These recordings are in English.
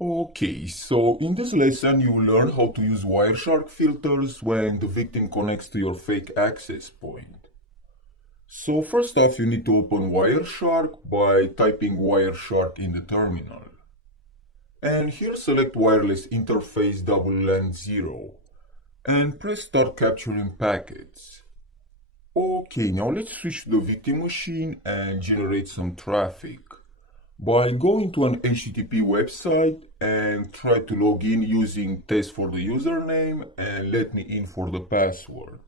Okay, so in this lesson you will learn how to use Wireshark filters when the victim connects to your fake access point. So first off, you need to open Wireshark by typing Wireshark in the terminal. And here select wireless interface double length 0 and press start capturing packets. Okay, now let's switch to the victim machine and generate some traffic by going to an HTTP website and try to log in using test for the username and let me in for the password.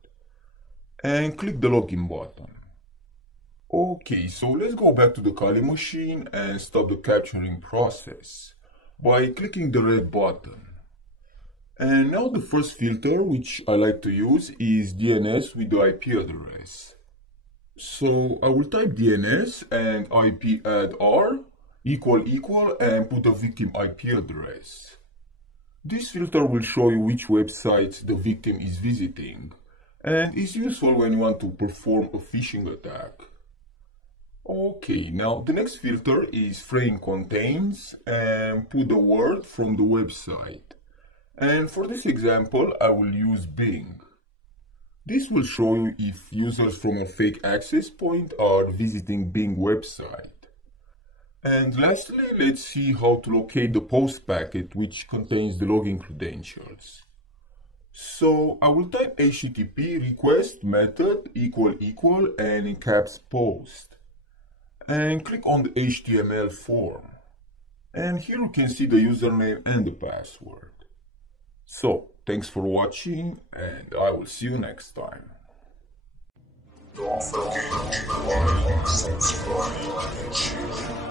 And click the login button. Okay, so let's go back to the Kali machine and stop the capturing process by clicking the red button. And now the first filter which I like to use is DNS with the IP address. So I will type DNS and IP add R equal and put the victim IP address. This filter will show you which websites the victim is visiting and is useful when you want to perform a phishing attack. Okay, now the next filter is frame contains and put the word from the website. And for this example, I will use Bing. This will show you if users from a fake access point are visiting Bing website. And lastly, let's see how to locate the post packet which contains the login credentials. So I will type HTTP request method equal and in caps post. And click on the HTML form. And here you can see the username and the password. So, thanks for watching and I will see you next time. Don't forget to like, subscribe, and share.